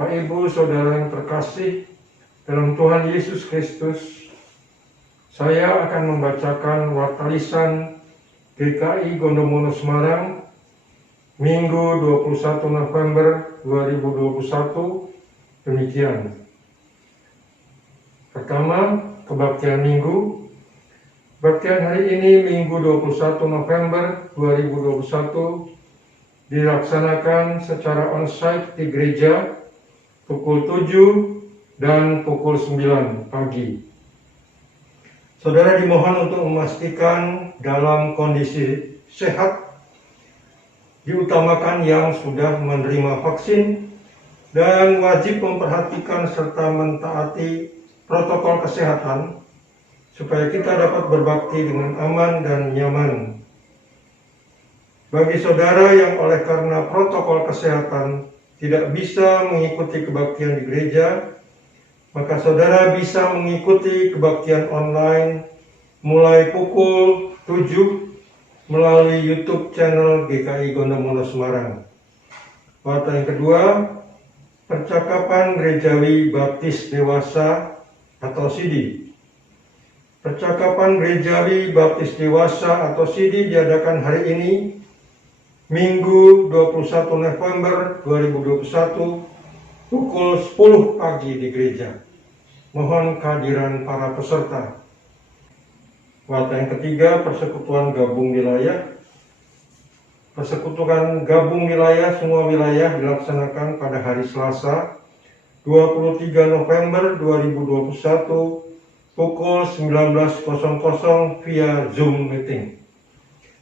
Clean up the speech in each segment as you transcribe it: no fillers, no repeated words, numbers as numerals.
Bapak Ibu, saudara yang terkasih dalam Tuhan Yesus Kristus, saya akan membacakan wartalisan GKI Gondomono Semarang Minggu 21 November 2021 demikian. Pertama, kebaktian Minggu. Kebaktian hari ini Minggu 21 November 2021 dilaksanakan secara onsite di gereja pukul 7 dan pukul 9 pagi. Saudara dimohon untuk memastikan dalam kondisi sehat, diutamakan yang sudah menerima vaksin dan wajib memperhatikan serta mentaati protokol kesehatan supaya kita dapat berbakti dengan aman dan nyaman. Bagi saudara yang oleh karena protokol kesehatan tidak bisa mengikuti kebaktian di gereja, maka saudara bisa mengikuti kebaktian online mulai pukul 7 melalui YouTube channel GKI Gondomono Semarang. Warta yang kedua, percakapan gerejawi baptis dewasa atau CD. Percakapan gerejawi baptis dewasa atau CD diadakan hari ini Minggu 21 November 2021 pukul 10 pagi di gereja. Mohon kehadiran para peserta. Warta yang ketiga, persekutuan gabung wilayah. Persekutuan gabung wilayah semua wilayah dilaksanakan pada hari Selasa 23 November 2021 pukul 19.00 via Zoom meeting.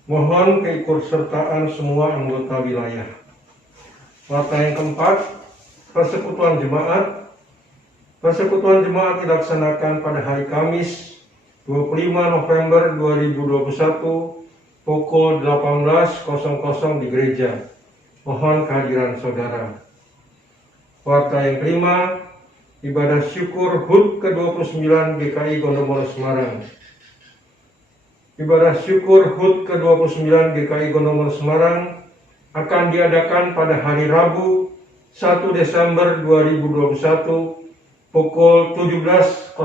Mohon keikutsertaan semua anggota wilayah. Warta yang keempat, persekutuan jemaat. Persekutuan jemaat dilaksanakan pada hari Kamis 25 November 2021 pukul 18.00 di gereja. Mohon kehadiran saudara. Warta yang kelima, ibadah syukur HUT ke-29 GKI Gondomono Semarang. Ibadah syukur HUT ke-29 GKI Gondomono Semarang akan diadakan pada hari Rabu 1 Desember 2021 pukul 17.00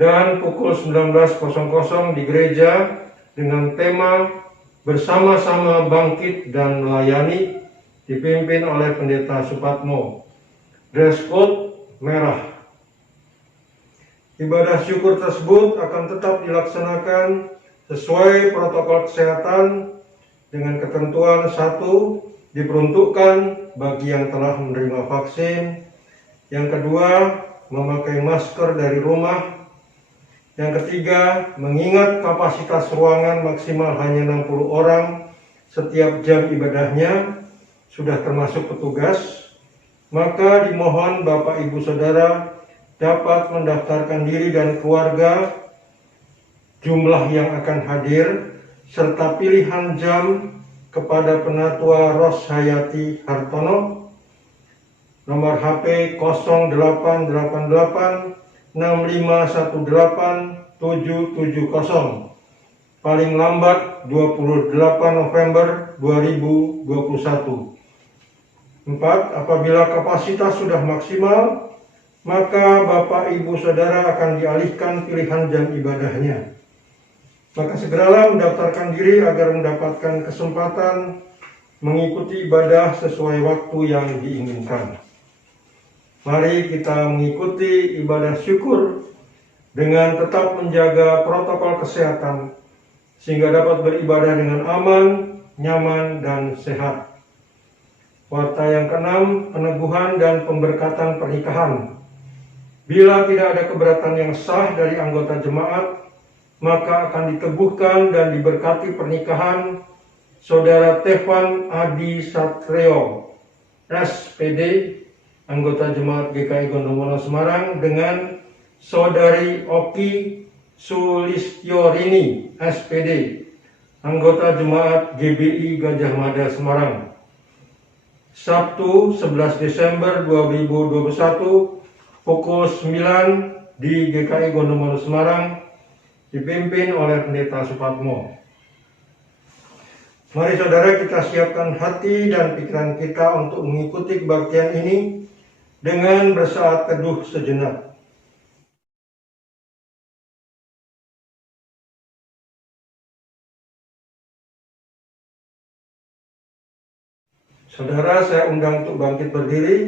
dan pukul 19.00 di gereja dengan tema Bersama-sama Bangkit dan Melayani, dipimpin oleh Pendeta Supatmo. Dress code merah. Ibadah syukur tersebut akan tetap dilaksanakan sesuai protokol kesehatan dengan ketentuan: 1. Diperuntukkan bagi yang telah menerima vaksin. Yang kedua, memakai masker dari rumah. Yang ketiga, mengingat kapasitas ruangan maksimal hanya 60 orang setiap jam ibadahnya, sudah termasuk petugas, maka dimohon Bapak Ibu Saudara dapat mendaftarkan diri dan keluarga, jumlah yang akan hadir, serta pilihan jam kepada Penatua Roshayati Hartono, nomor HP 0888 6518 770, paling lambat 28 November 2021. 4. Apabila kapasitas sudah maksimal, maka Bapak Ibu Saudara akan dialihkan pilihan jam ibadahnya. Maka segeralah mendaftarkan diri agar mendapatkan kesempatan mengikuti ibadah sesuai waktu yang diinginkan. Mari kita mengikuti ibadah syukur dengan tetap menjaga protokol kesehatan sehingga dapat beribadah dengan aman, nyaman, dan sehat. Warta yang keenam, peneguhan dan pemberkatan pernikahan. Bila tidak ada keberatan yang sah dari anggota jemaat, maka akan diteguhkan dan diberkati pernikahan Saudara Tevan Adi Satrio, SPD, anggota jemaat GKI Gondomono Semarang, dengan Saudari Oki Sulistyorini, SPD, anggota jemaat GBI Gajah Mada Semarang. Sabtu 11 Desember 2021 pukul 9 di GKI Gondomono Semarang, dipimpin oleh Pendeta Supatmo. Mari saudara kita siapkan hati dan pikiran kita untuk mengikuti kebaktian ini dengan bersaat teduh sejenak. Saudara, saya undang untuk bangkit berdiri.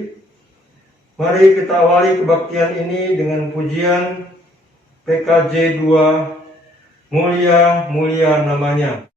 Mari kita awali kebaktian ini dengan pujian PKJ 2, Mulia, Mulia Namanya.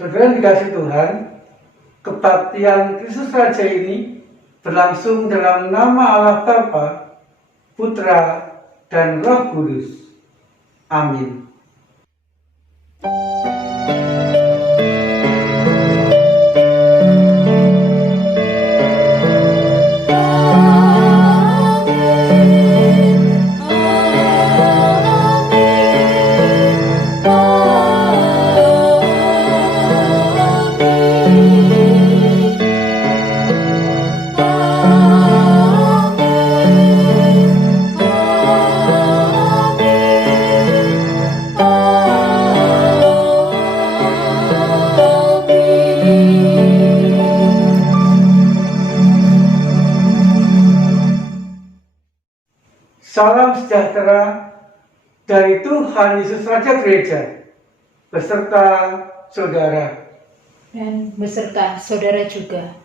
Saudara dikasih Tuhan, kebaktian Kristus Raja ini berlangsung dalam nama Allah Bapa, Putra, dan Roh Kudus. Amin. Salam sejahtera dari Tuhan Yesus Raja Gereja beserta saudara. Dan beserta saudara juga.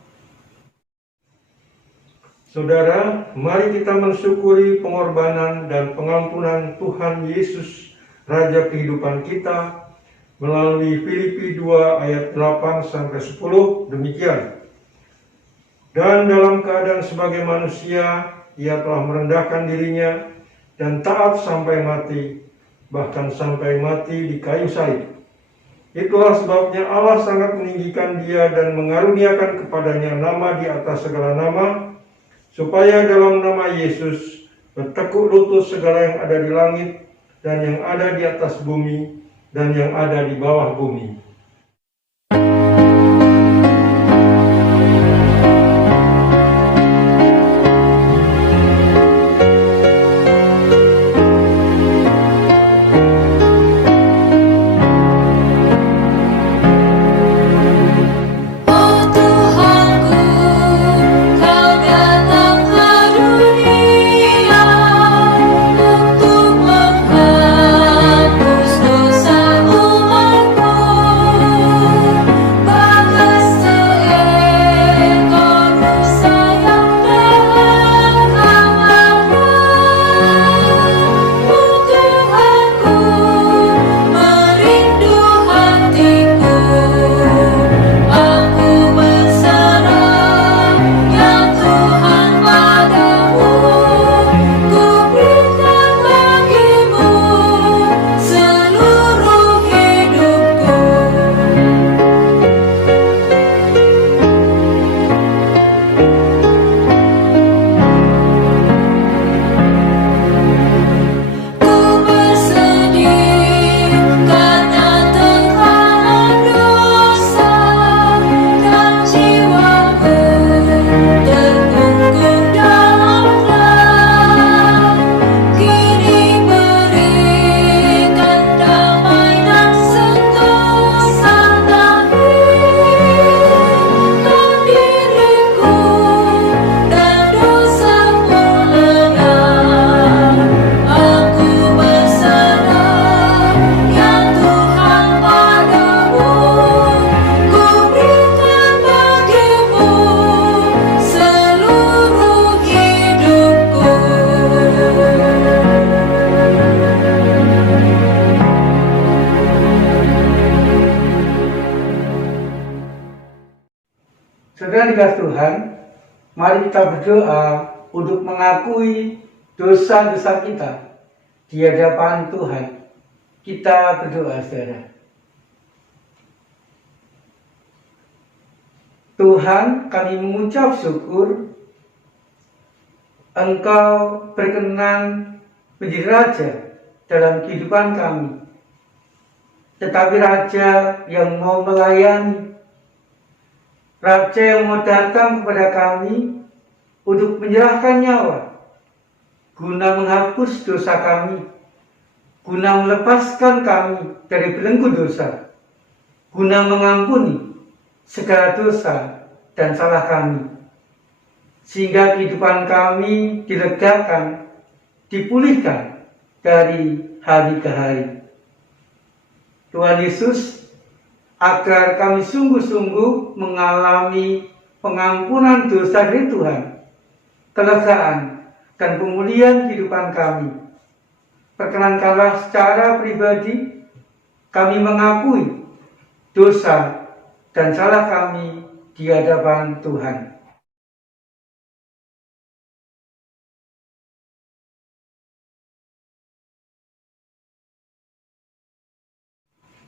Saudara, mari kita mensyukuri pengorbanan dan pengampunan Tuhan Yesus, Raja kehidupan kita, melalui Filipi 2 ayat 8-10 demikian. Dan dalam keadaan sebagai manusia, Ia telah merendahkan dirinya dan taat sampai mati, bahkan sampai mati di kayu salib. Itulah sebabnya Allah sangat meninggikan Dia dan mengaruniakan kepadanya nama di atas segala nama, supaya dalam nama Yesus bertekuk lutut segala yang ada di langit dan yang ada di atas bumi dan yang ada di bawah bumi. Saudara dikasih Tuhan, mari kita berdoa untuk mengakui dosa-dosa kita di hadapan Tuhan. Kita berdoa, saudara. Tuhan, kami mengucap syukur Engkau berkenan menjadi Raja dalam kehidupan kami. Tetapi Raja yang mau melayani, Raja yang mau datang kepada kami untuk menyerahkan nyawa, guna menghapus dosa kami, guna melepaskan kami dari belenggu dosa, guna mengampuni segala dosa dan salah kami, sehingga kehidupan kami dilegakan, dipulihkan dari hari ke hari. Tuhan Yesus, agar kami sungguh-sungguh mengalami pengampunan dosa dari Tuhan, kelegaan dan pemulihan kehidupan kami. Perkenankanlah secara pribadi kami mengakui dosa dan salah kami di hadapan Tuhan.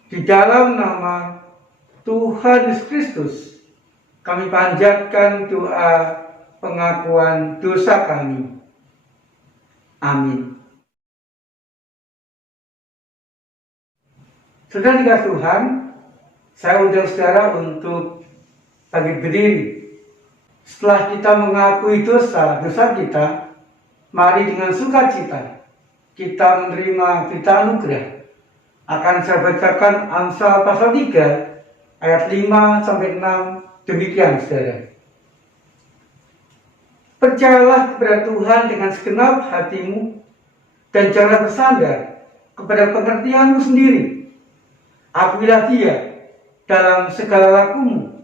Di dalam nama Tuhan Yesus Kristus, kami panjatkan doa pengakuan dosa kami. Amin. Saudara dikasih Tuhan, saya undang saudara untuk bangkit berdiri. Setelah kita mengakui dosa kita, mari dengan sukacita kita menerima berita anugerah. Akan saya bacakan Amsal pasal 3 ayat 5 sampai 6, demikian saudara. Percayalah kepada Tuhan dengan segenap hatimu dan jangan bersandar kepada pengertianmu sendiri. Akuilah Dia dalam segala lakumu,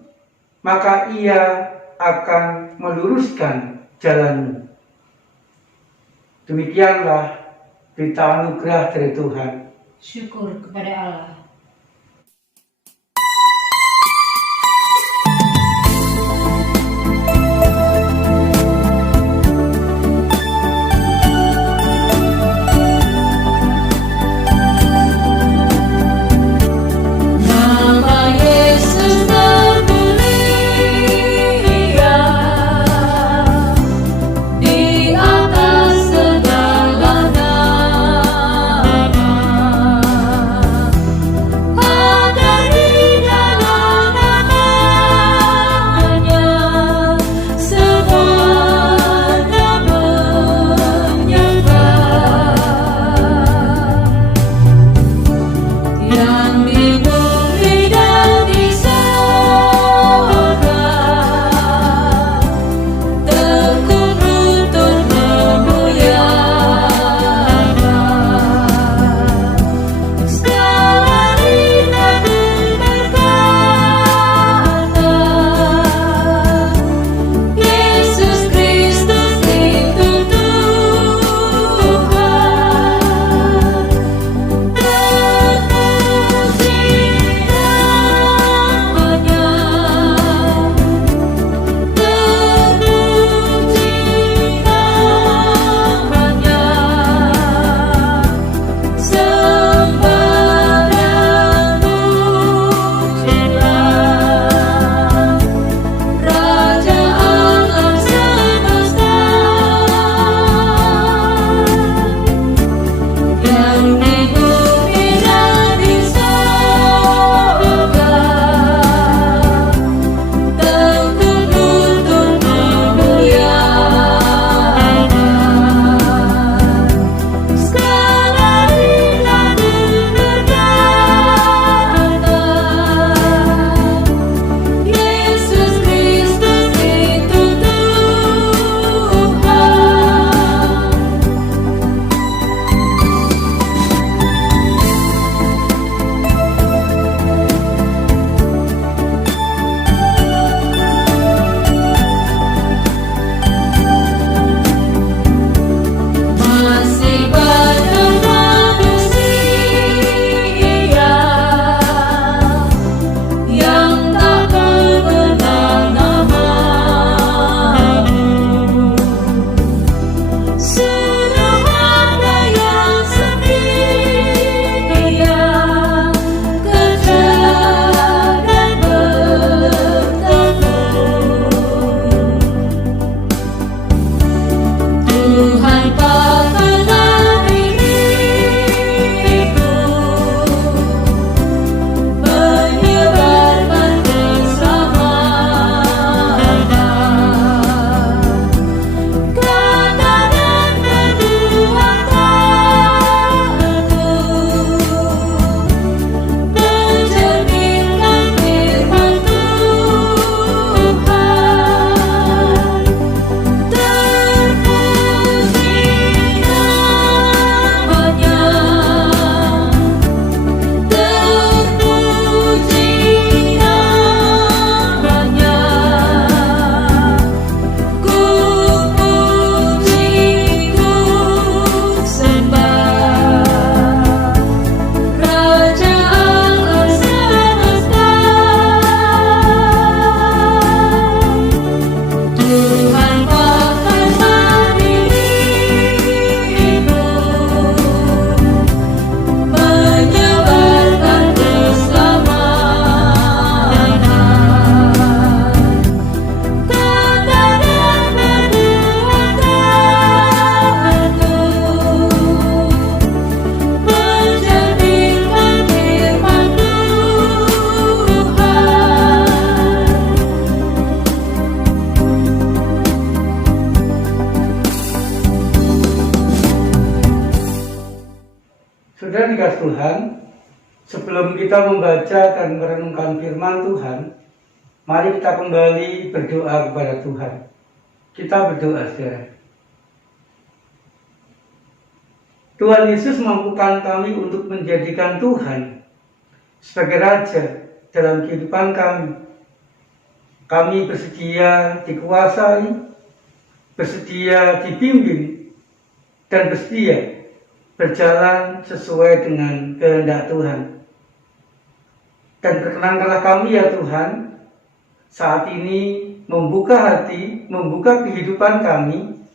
maka Ia akan meluruskan jalanmu. Demikianlah berita anugerah dari Tuhan. Syukur kepada Allah. Saudara dikasih Tuhan, sebelum kita membaca dan merenungkan firman Tuhan, mari kita kembali berdoa kepada Tuhan. Kita berdoa, saudara. Tuhan Yesus mampukan kami untuk menjadikan Tuhan sebagai Raja dalam kehidupan kami. Kami bersedia dikuasai, bersedia dibimbing, dan bersedia berjalan sesuai dengan kehendak Tuhan. Dan berkenankanlah kami ya Tuhan, saat ini membuka hati, membuka kehidupan kami,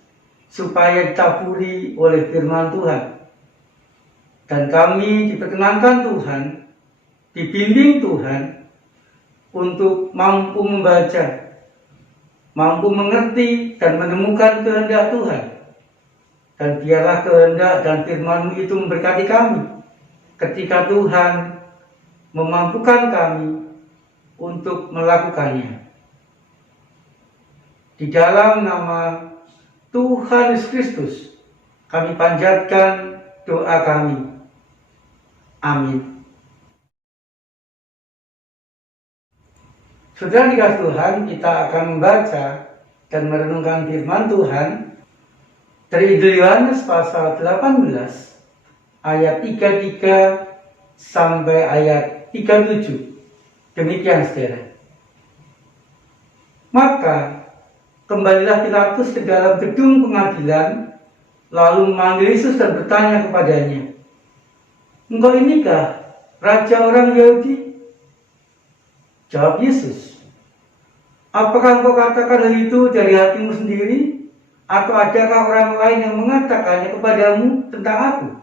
supaya ditaburi oleh firman Tuhan. Dan kami diperkenankan Tuhan, dibimbing Tuhan, untuk mampu membaca, mampu mengerti dan menemukan kehendak Tuhan. Dan biarlah kehendak dan firman-Mu itu memberkati kami ketika Tuhan memampukan kami untuk melakukannya. Di dalam nama Tuhan Yesus Kristus, kami panjatkan doa kami. Amin. Saudara dikasih Tuhan, kita akan membaca dan merenungkan firman Tuhan dari Injil Yohanes pasal 18 ayat 33 sampai ayat 37. Demikian saudara. Maka kembalilah Pilatus ke dalam gedung pengadilan, lalu memanggil Yesus dan bertanya kepadanya, "Engkau inikah Raja orang Yahudi?" Jawab Yesus, "Apakah engkau katakan hal itu dari hatimu sendiri? Atau adakah orang lain yang mengatakannya kepadamu tentang aku?"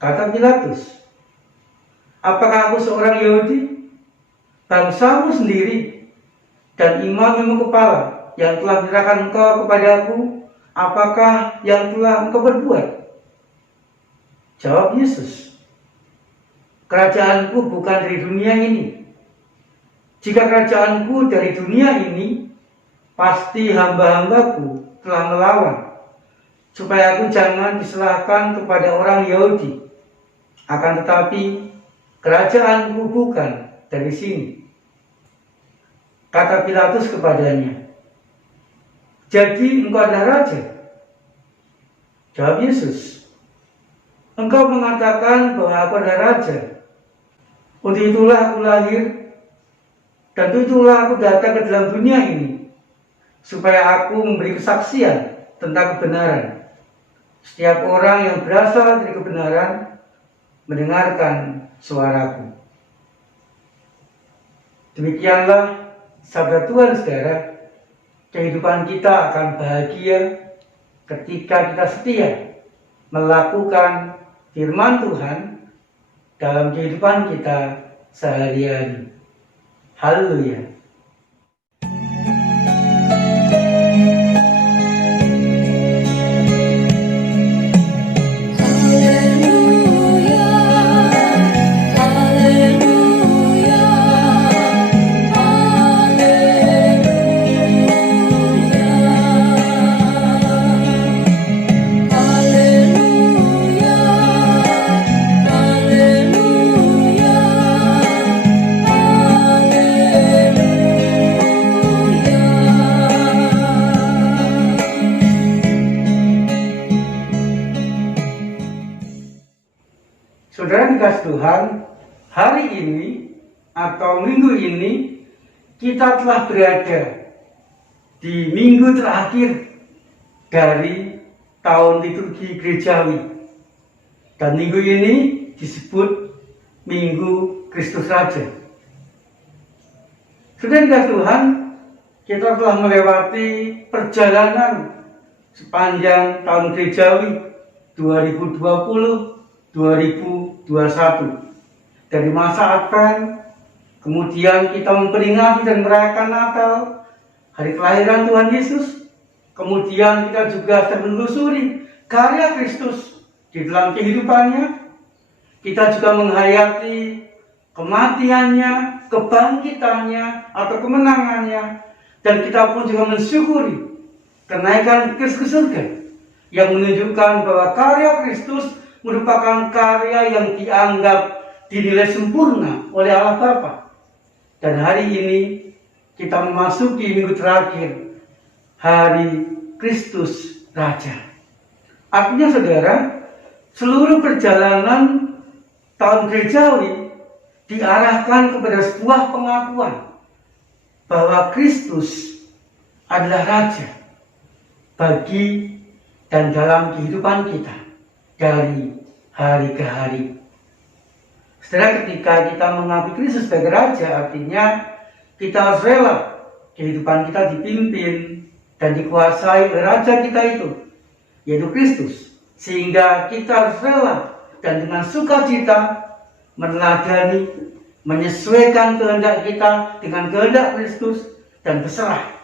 Kata Pilatus, "Apakah aku seorang Yahudi? Bangsamu sendiri dan imam-imam kepala yang telah menyerahkan engkau kepadaku, apakah yang telah engkau berbuat?" Jawab Yesus, "Kerajaanku bukan dari dunia ini. Jika kerajaanku dari dunia ini, pasti hamba-hambaku telah melawan, supaya aku jangan diserahkan kepada orang Yahudi. Akan tetapi, kerajaanku bukan dari sini." Kata Pilatus kepadanya, "Jadi engkau adalah raja?" Jawab Yesus, "Engkau mengatakan bahwa aku adalah raja. Untuk itulah aku lahir, dan itulah aku datang ke dalam dunia ini, supaya aku memberi kesaksian tentang kebenaran. Setiap orang yang berasal dari kebenaran mendengarkan suaraku." Demikianlah sabda Tuhan saudara. Kehidupan kita akan bahagia ketika kita setia melakukan firman Tuhan dalam kehidupan kita sehari-hari. Haleluya. Saudara dikasih Tuhan, hari ini atau minggu ini kita telah berada di minggu terakhir dari tahun liturgi gerejawi. Dan minggu ini disebut Minggu Kristus Raja. Saudara dikasih Tuhan, kita telah melewati perjalanan sepanjang tahun gerejawi 2020-2021. Dari masa Advent, kemudian kita memperingati dan merayakan Natal, hari kelahiran Tuhan Yesus. Kemudian kita juga sedang menelusuri karya Kristus di dalam kehidupannya. Kita juga menghayati kematiannya, kebangkitannya, atau kemenangannya. Dan kita pun juga mensyukuri kenaikan Kristus ke surga, yang menunjukkan bahwa karya Kristus merupakan karya yang dianggap dinilai sempurna oleh Allah Bapa. Dan hari ini kita memasuki minggu terakhir, hari Kristus Raja. Artinya saudara, seluruh perjalanan tahun gerejawi diarahkan kepada sebuah pengakuan bahwa Kristus adalah Raja bagi dan dalam kehidupan kita dari hari ke hari. Setelah ketika kita mengakui Kristus sebagai Raja, artinya kita harus rela kehidupan kita dipimpin dan dikuasai oleh Raja kita itu, yaitu Kristus. Sehingga kita harus rela dan dengan sukacita meneladani, menyesuaikan kehendak kita dengan kehendak Kristus dan berserah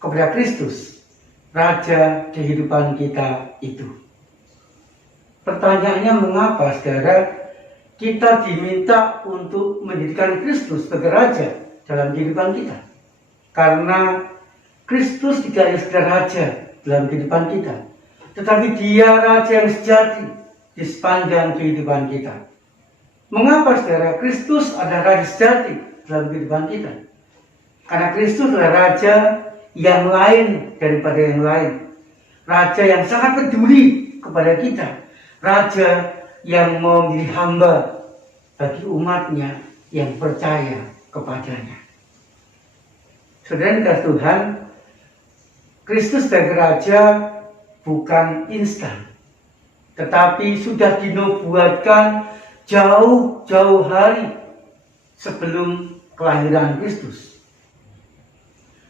kepada Kristus, Raja kehidupan kita itu. Pertanyaannya, mengapa saudara kita diminta untuk menjadikan Kristus sebagai Raja dalam kehidupan kita? Karena Kristus tidak hanya sekedar Raja dalam kehidupan kita, tetapi Dia Raja yang sejati di sepanjang kehidupan kita. Mengapa saudara Kristus adalah Raja sejati dalam kehidupan kita? Karena Kristus adalah Raja yang lain daripada yang lain. Raja yang sangat peduli kepada kita. Raja yang mau menjadi hamba bagi umatnya yang percaya kepadanya. Saudara dikasih Tuhan, Kristus sebagai Raja bukan instan, tetapi sudah dinubuatkan jauh-jauh hari sebelum kelahiran Kristus.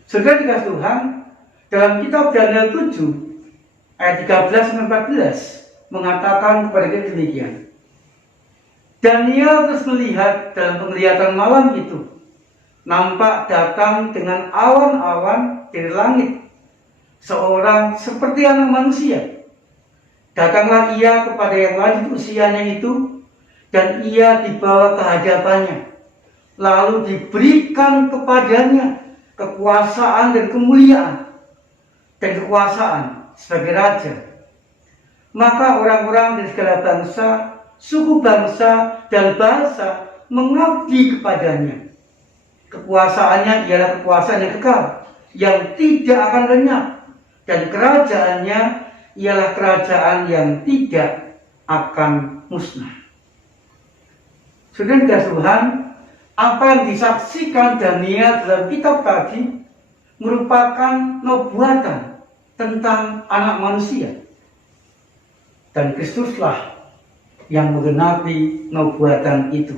Saudara dikasih Tuhan, dalam kitab Daniel 7 ayat 13-14 mengatakan kepada kita demikian. Daniel terus melihat dalam penglihatan malam itu, nampak datang dengan awan-awan dari langit seorang seperti anak manusia. Datanglah ia kepada yang lanjut usianya itu, dan ia dibawa ke hadapannya. Lalu diberikan kepadanya kekuasaan dan kemuliaan dan kekuasaan sebagai Raja. Maka orang-orang dari segala bangsa, suku bangsa, dan bahasa mengabdi kepadanya. Kekuasaannya ialah kekuasaan yang kekal, yang tidak akan lenyap, dan kerajaannya ialah kerajaan yang tidak akan musnah. Saudara dikasih Tuhan, apa yang disaksikan Daniel dalam kitab tadi merupakan nubuatan tentang anak manusia. Dan Kristuslah yang menggenapi nubuatan itu.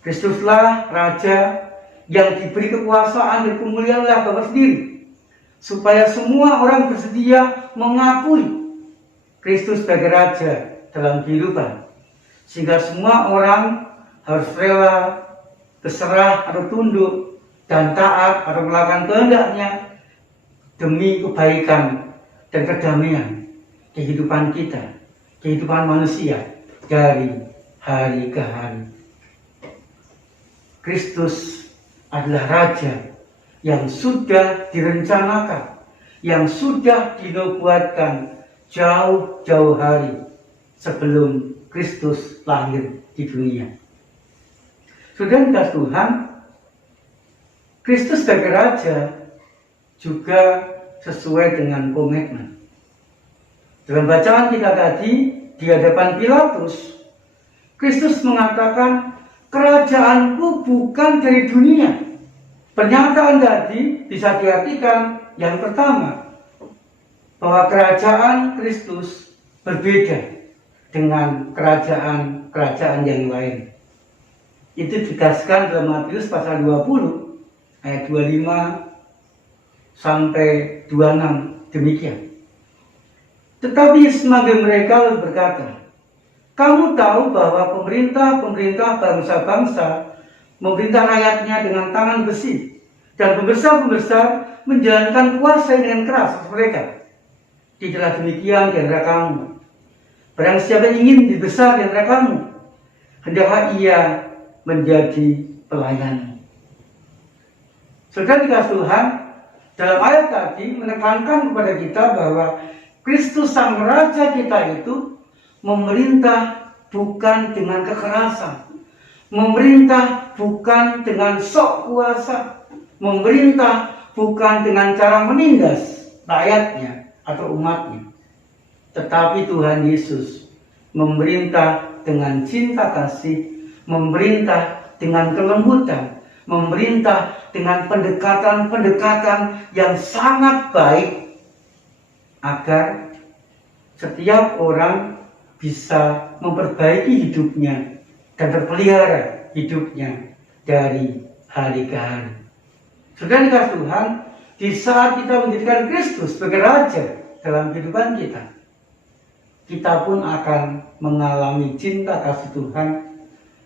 Kristuslah Raja yang diberi kekuasaan dan kemuliaan oleh Bapa sendiri, supaya semua orang bersedia mengakui Kristus sebagai Raja dalam kehidupan, sehingga semua orang harus rela, berserah atau tunduk, dan taat atau melakukan kehendaknya demi kebaikan dan kedamaian kehidupan kita, kehidupan manusia dari hari ke hari. Kristus adalah Raja yang sudah direncanakan, yang sudah dinubuatkan jauh-jauh hari sebelum Kristus lahir di dunia. Sudah dikasih Tuhan, Kristus sebagai Raja juga sesuai dengan komitmen. Dalam bacaan kita tadi di hadapan Pilatus, Kristus mengatakan, kerajaanku bukan dari dunia. Pernyataan tadi bisa diartikan yang pertama, bahwa kerajaan Kristus berbeda dengan kerajaan-kerajaan yang lain. Itu ditegaskan dalam Matius pasal 20 ayat 25 sampai 26 demikian. Tetapi Yesus memanggil mereka lalu berkata, kamu tahu bahwa pemerintah bangsa-bangsa memerintah rakyatnya dengan tangan besi, dan pembesar-pembesar menjalankan kuasa dengan keras mereka. Tidaklah demikian di antara kamu. Barang siapa yang ingin menjadi besar di antara kamu, hendaklah ia menjadi pelayan. Saudara dikasih Tuhan, dalam ayat tadi menekankan kepada kita bahwa Kristus sang Raja kita itu memerintah bukan dengan kekerasan, memerintah bukan dengan sok kuasa, memerintah bukan dengan cara menindas rakyatnya atau umatnya. Tetapi Tuhan Yesus memerintah dengan cinta kasih, memerintah dengan kelembutan, memerintah dengan pendekatan-pendekatan yang sangat baik agar setiap orang bisa memperbaiki hidupnya dan terpelihara hidupnya dari hari ke hari. Saudara dikasih Tuhan, di saat kita menjadikan Kristus sebagai Raja dalam kehidupan kita, kita pun akan mengalami cinta kasih Tuhan,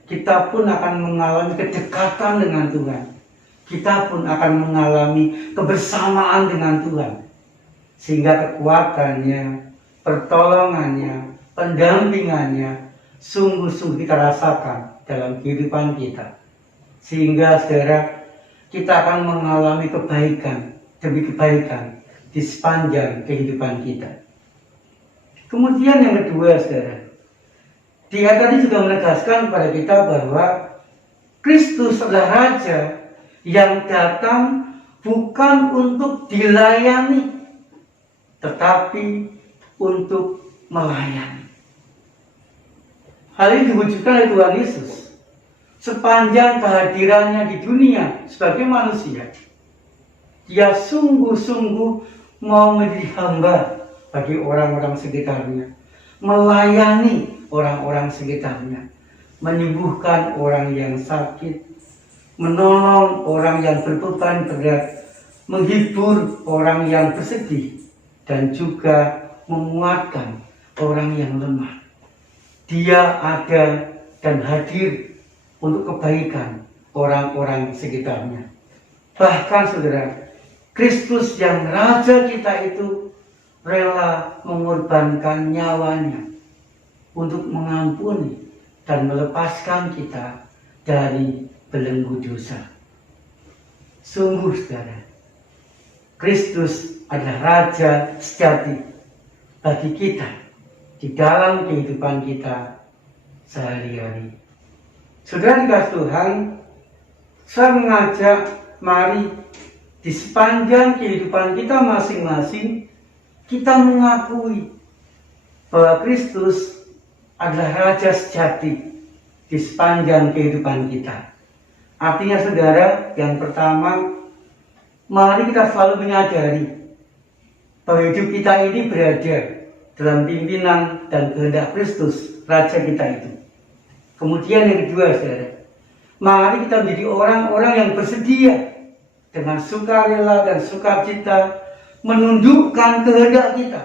kita pun akan mengalami kedekatan dengan Tuhan, kita pun akan mengalami kebersamaan dengan Tuhan, sehingga kekuatannya, pertolongannya, pendampingannya sungguh-sungguh kita rasakan dalam kehidupan kita, sehingga saudara, kita akan mengalami kebaikan demi kebaikan di sepanjang kehidupan kita. Kemudian yang kedua, saudara, dia tadi juga menegaskan kepada kita bahwa Kristus adalah Raja yang datang bukan untuk dilayani, tetapi untuk melayani. Hal ini diwujudkan oleh Tuhan Yesus sepanjang kehadirannya di dunia sebagai manusia. Dia sungguh-sungguh mau menjadi hamba bagi orang-orang sekitarnya, melayani orang-orang sekitarnya, menyembuhkan orang yang sakit, menolong orang yang berbeban berat, menghibur orang yang bersedih, dan juga menguatkan orang yang lemah. Dia ada dan hadir untuk kebaikan orang-orang sekitarnya. Bahkan saudara, Kristus yang Raja kita itu rela mengorbankan nyawanya untuk mengampuni dan melepaskan kita dari belenggu dosa. Sungguh saudara, Kristus adalah Raja sejati bagi kita di dalam kehidupan kita sehari-hari. Saudara dikasih Tuhan, saya mengajak mari di sepanjang kehidupan kita masing-masing, kita mengakui bahwa Kristus adalah Raja sejati di sepanjang kehidupan kita. Artinya saudara, yang pertama, mari kita selalu menyadari bahwa hidup kita ini berada dalam pimpinan dan kehendak Kristus, Raja kita itu. Kemudian yang kedua, saudara, mari kita menjadi orang-orang yang bersedia dengan sukarela dan sukacita menundukkan kehendak kita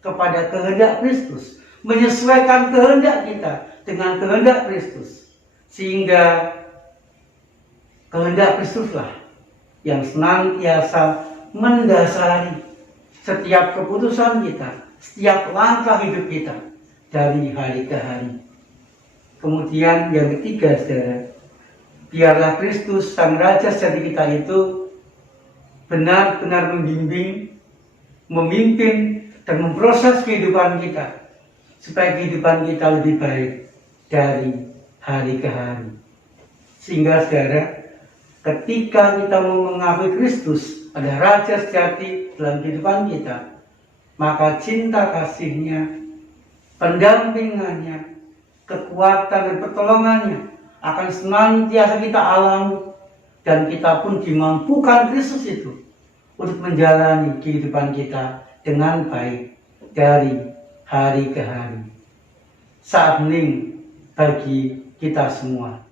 kepada kehendak Kristus, menyesuaikan kehendak kita dengan kehendak Kristus, sehingga kehendak Kristuslah yang senantiasa mendasari setiap keputusan kita, setiap langkah hidup kita dari hari ke hari. Kemudian yang ketiga, saudara, biarlah Kristus Sang Raja sejati kita itu benar-benar membimbing, memimpin, dan memproses kehidupan kita supaya kehidupan kita lebih baik dari hari ke hari. Sehingga saudara, ketika kita mengakui Kristus adalah Raja sejati dalam kehidupan kita, maka cinta kasih-Nya, pendampingannya, kekuatan dan pertolongannya akan senantiasa kita alami, dan kita pun dimampukan Kristus itu untuk menjalani kehidupan kita dengan baik dari hari ke hari. Saat hening bagi kita semua.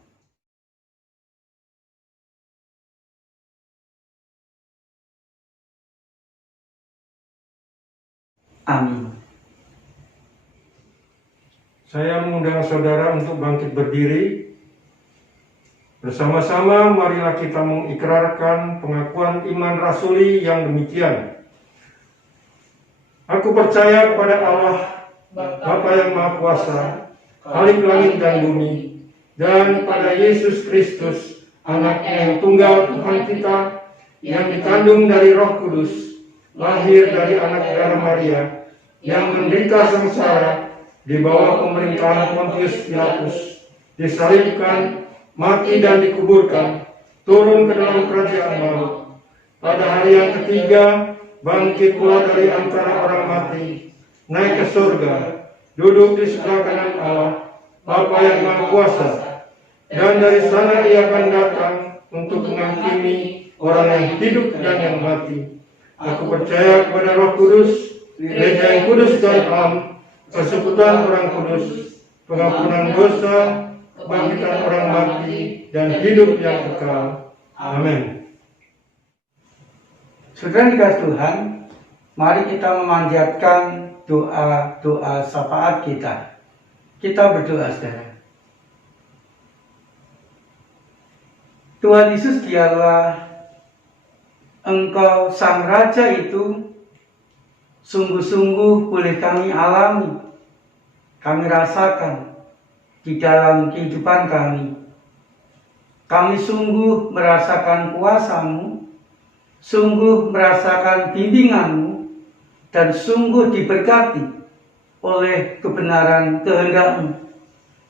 Amin. Saya mengundang saudara untuk bangkit berdiri. Bersama-sama marilah kita mengikrarkan pengakuan iman rasuli yang demikian. Aku percaya kepada Allah, Bapa yang Maha Kuasa, Khalik langit dan bumi, dan pada Yesus Kristus, Anaknya yang tunggal Tuhan kita, yang dikandung dari Roh Kudus, lahir dari anak darah Maria, yang menderita sengsara, di bawah pemerintahan Pontius Pilatus, disalibkan, mati dan dikuburkan, turun ke dalam kerajaan maut. Pada hari yang ketiga, bangkit pula dari antara orang mati, naik ke surga, duduk di sebelah kanan Allah, Bapa yang Maha Kuasa, dan dari sana Ia akan datang untuk menghakimi orang yang hidup dan yang mati. Aku percaya kepada Roh Kudus, Gereja yang kudus dan am, persekutuan orang kudus, pengampunan dosa, kebangkitan orang mati, dan hidup yang kekal. Amin. Saudara dikasih Tuhan, mari kita memanjatkan doa-doa syafaat kita. Kita berdoa, saudara. Tuhan Yesus, dialah Engkau Sang Raja itu sungguh-sungguh boleh kami alami, kami rasakan di dalam kehidupan kami. Kami sungguh merasakan kuasa-Mu, sungguh merasakan bimbingan-Mu, dan sungguh diberkati oleh kebenaran kehendak-Mu,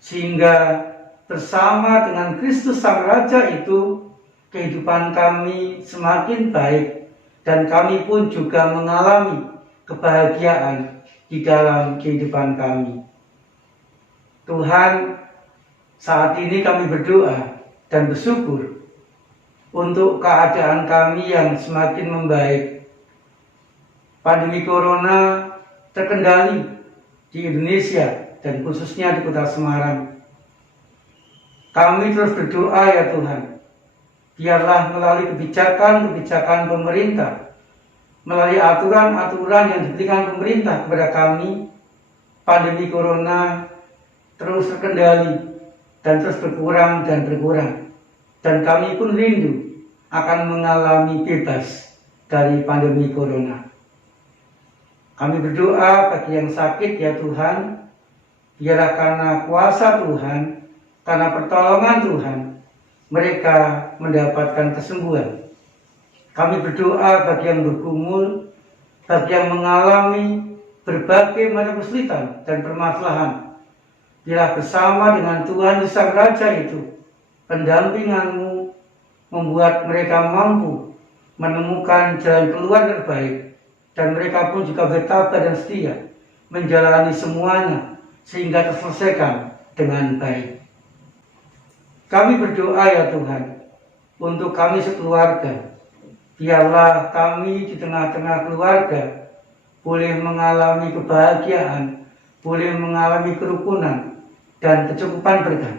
sehingga bersama dengan Kristus Sang Raja itu, kehidupan kami semakin baik, dan kami pun juga mengalami kebahagiaan di dalam kehidupan kami. Tuhan, saat ini kami berdoa dan bersyukur untuk keadaan kami yang semakin membaik. Pandemi Corona terkendali di Indonesia dan khususnya di Kota Semarang. Kami terus berdoa, ya Tuhan, biarlah melalui kebijakan-kebijakan pemerintah, melalui aturan-aturan yang diberikan pemerintah kepada kami, pandemi Corona terus terkendali dan terus berkurang dan berkurang. Dan kami pun rindu akan mengalami bebas dari pandemi Corona. Kami berdoa bagi yang sakit, ya Tuhan, biarlah karena kuasa Tuhan, karena pertolongan Tuhan, mereka mendapatkan kesembuhan. Kami berdoa bagi yang bergumul, bagi yang mengalami berbagai macam kesulitan dan permasalahan. Bila bersama dengan Tuhan Sang Raja itu, pendampingan-Mu membuat mereka mampu menemukan jalan keluar terbaik, dan mereka pun juga bertabah dan setia menjalani semuanya sehingga terselesaikan dengan baik. Kami berdoa, ya Tuhan, untuk kami sekeluarga. Biarlah kami di tengah-tengah keluarga boleh mengalami kebahagiaan, boleh mengalami kerukunan dan kecukupan berkat,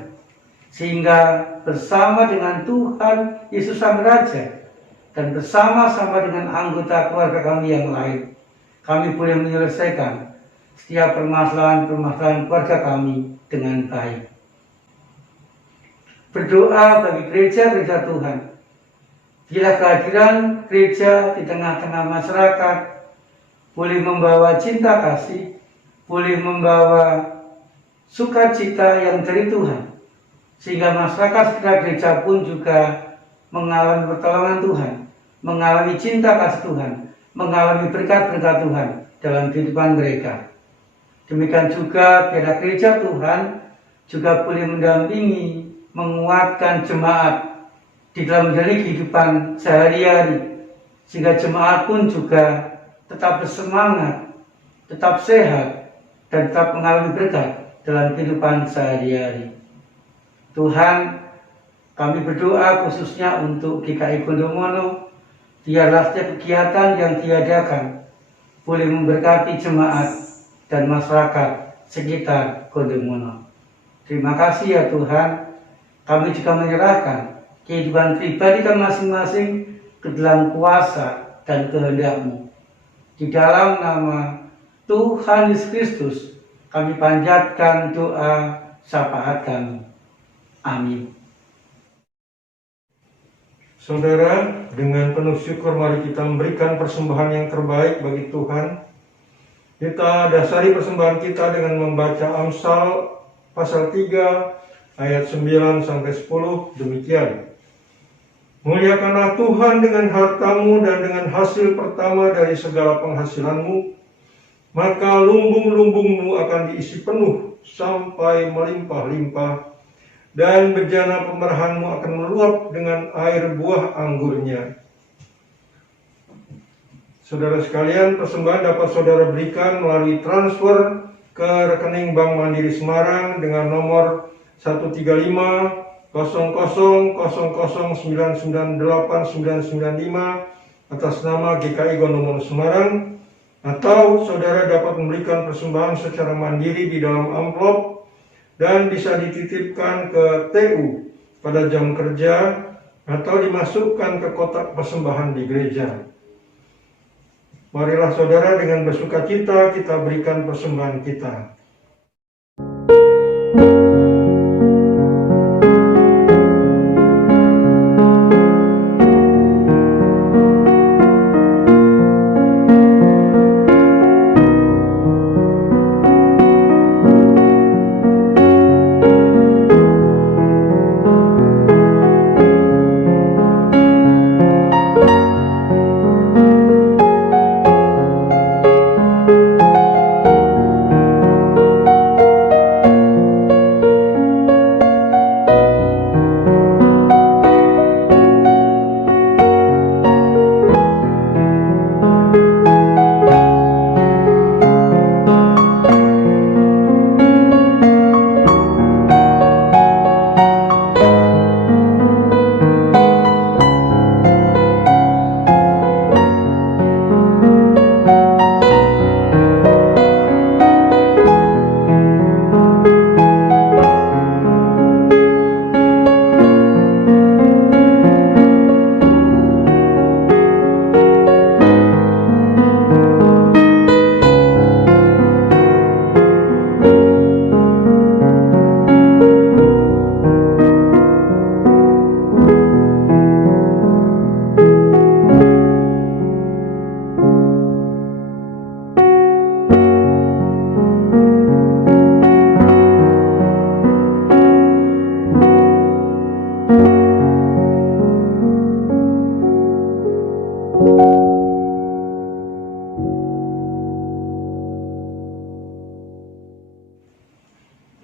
sehingga bersama dengan Tuhan Yesus Sang Raja dan bersama-sama dengan anggota keluarga kami yang lain, kami boleh menyelesaikan setiap permasalahan-permasalahan keluarga kami dengan baik. Berdoa bagi gereja-gereja Tuhan, bila kehadiran gereja di tengah-tengah masyarakat boleh membawa cinta kasih, boleh membawa sukacita yang dari Tuhan, sehingga masyarakat sekitar gereja pun juga mengalami pertolongan Tuhan, mengalami cinta kasih Tuhan, mengalami berkat-berkat Tuhan dalam kehidupan mereka. Demikian juga biarlah gereja Tuhan juga boleh mendampingi, menguatkan jemaat di dalam menjalani kehidupan sehari-hari, sehingga jemaat pun juga tetap bersemangat, tetap sehat, dan tetap mengalami berkat dalam kehidupan sehari-hari. Tuhan, kami berdoa khususnya untuk GKI Gondomono, biarlah setiap kegiatan yang diadakan boleh memberkati jemaat dan masyarakat sekitar Gondomono. Terima kasih, ya Tuhan. Kami juga menyerahkan kehidupan pribadi kami masing-masing ke dalam kuasa dan kehendak-Mu. Di dalam nama Tuhan Yesus Kristus, kami panjatkan doa syafaat kami. Amin. Saudara, dengan penuh syukur mari kita memberikan persembahan yang terbaik bagi Tuhan. Kita dasari persembahan kita dengan membaca Amsal pasal 3 ayat 9 sampai 10 demikian. Muliakanlah Tuhan dengan hartamu dan dengan hasil pertama dari segala penghasilanmu, maka lumbung-lumbungmu akan diisi penuh sampai melimpah-limpah, dan bejana pemerahanmu akan meluap dengan air buah anggurnya. Saudara sekalian, persembahan dapat saudara berikan melalui transfer ke rekening Bank Mandiri Semarang dengan nomor 1350000998995 atas nama GKI Gondomoro Semarang, atau saudara dapat memberikan persembahan secara mandiri di dalam amplop dan bisa dititipkan ke TU pada jam kerja atau dimasukkan ke kotak persembahan di gereja. Marilah saudara dengan bersukacita kita berikan persembahan kita.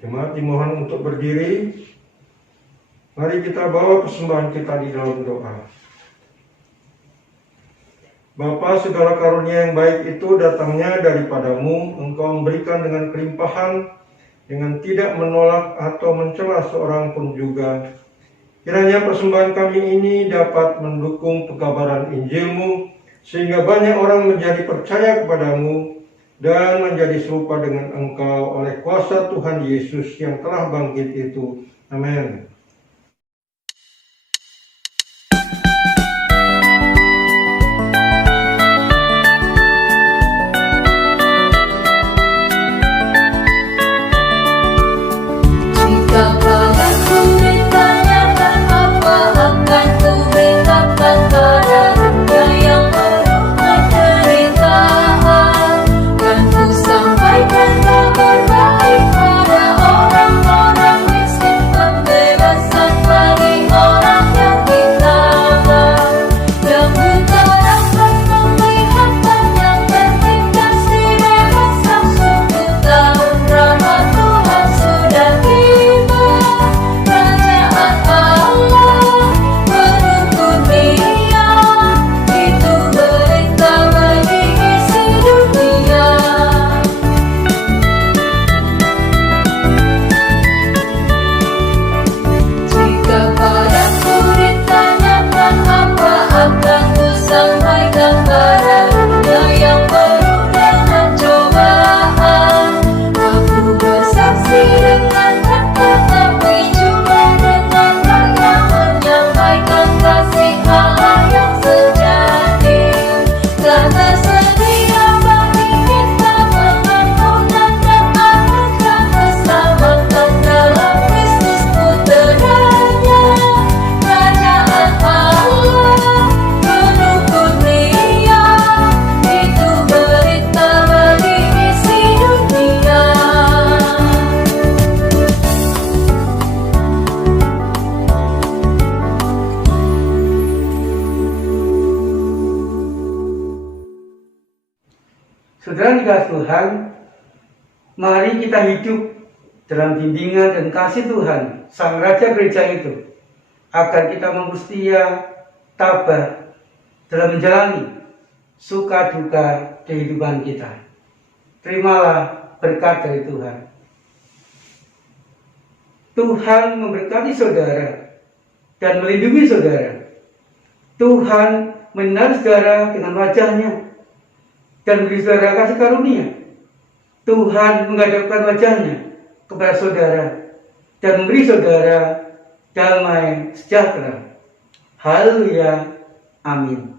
Jemaat dimohon untuk berdiri. Mari kita bawa persembahan kita di dalam doa. Bapa, segala karunia yang baik itu datangnya daripadamu. Engkau memberikan dengan kelimpahan, dengan tidak menolak atau mencela seorang pun juga. Kiranya persembahan kami ini dapat mendukung pekabaran Injil-Mu, sehingga banyak orang menjadi percaya kepadamu dan menjadi serupa dengan Engkau oleh kuasa Tuhan Yesus yang telah bangkit itu. Amin. Sampaikan kabar baik pada orang-orang miskin pembela. Saudara dikasih Tuhan, mari kita hidup dalam bimbingan dan kasih Tuhan, Sang Raja Gereja itu, agar kita mampu setia, tabah dalam menjalani suka duka kehidupan kita. Terimalah berkat dari Tuhan. Tuhan memberkati saudara dan melindungi saudara. Tuhan menyinari saudara dengan wajahnya dan beri saudara kasih karunia. Tuhan menghadapkan wajahnya kepada saudara dan memberi saudara damai sejahtera. Haleluya. Amin.